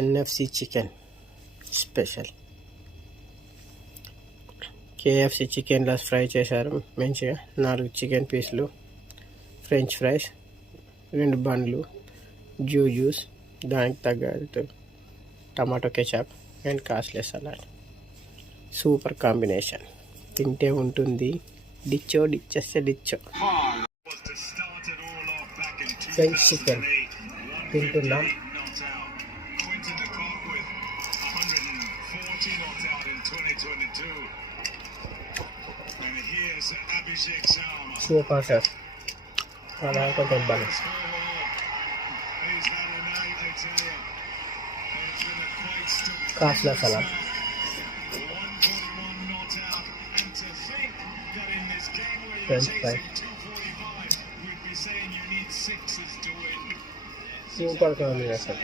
NFC chicken special. KFC చికెన్లా fry చేశారు మంచిగా. 4 చికెన్ పీసులు, ఫ్రెంచ్ ఫ్రైస్, 2 బండ్లు, జ్యూస్, దానికి తగ్గట్టు tomato ketchup and costless salad. Super combination. తింటే ఉంటుంది డిచ్చో డిచ్చేస్తే డిచ్చో. ఫ్రెంచ్ చికెన్ తింటున్నాం. Super sir. అలా కొంచెం బాగా costless salad. French fry super combination.